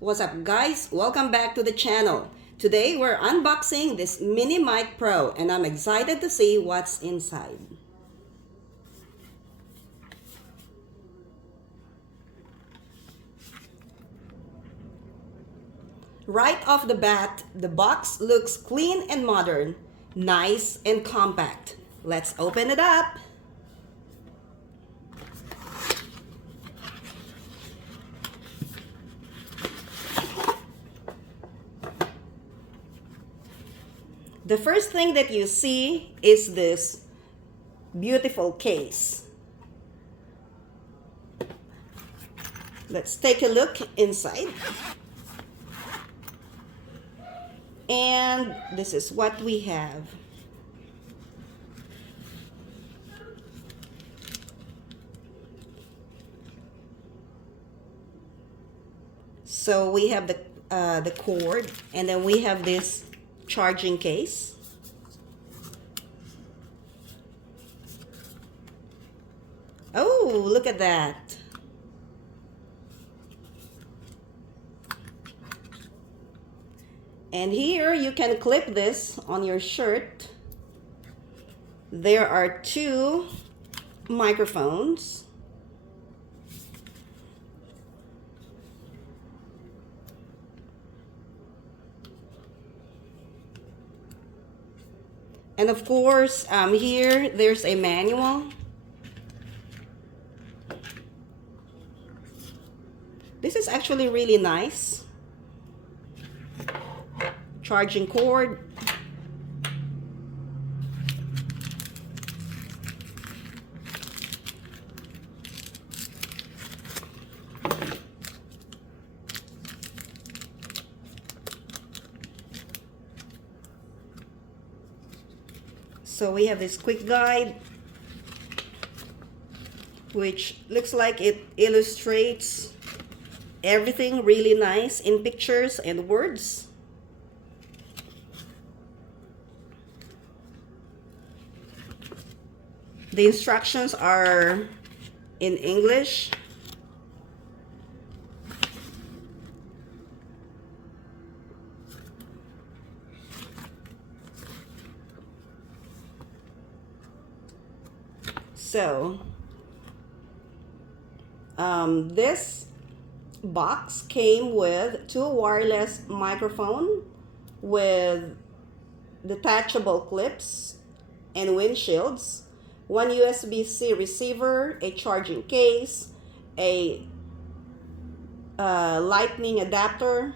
What's up guys? Welcome back to the channel. Today we're unboxing this Mini Mic Pro and I'm excited to see what's inside. Right off the bat, the box looks clean and modern, nice and compact. Let's open it up. The first thing that you see is this beautiful case. Let's take a look inside. And this is what we have. So we have the cord, and then we have this charging case. Oh, look at that. And here you can clip this on your shirt. There are two microphones. And of course, here there's a manual. This is actually really nice. Charging cord. So we have this quick guide, which looks like it illustrates everything really nice in pictures and words. The instructions are in English. So, this box came with two wireless microphones with detachable clips and windshields, one USB-C receiver, a charging case, a lightning adapter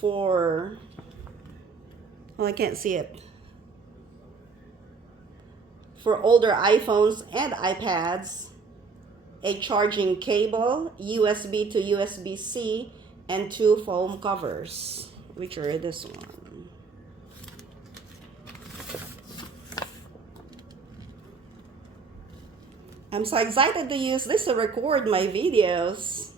for, well, I can't see it, for older iPhones and iPads, a charging cable, USB to USB-C, and two foam covers, which are this one. I'm so excited to use this to record my videos,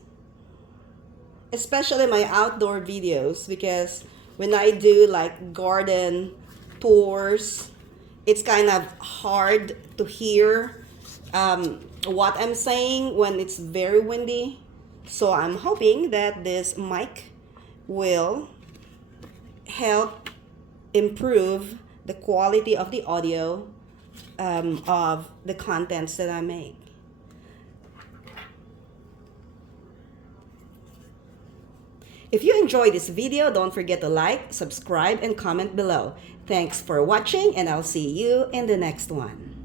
especially my outdoor videos, because when I do like garden tours, it's kind of hard to hear what I'm saying when it's very windy. So I'm hoping that this mic will help improve the quality of the audio of the contents that I make. If you enjoyed this video, don't forget to like, subscribe, and comment below. Thanks for watching, and I'll see you in the next one.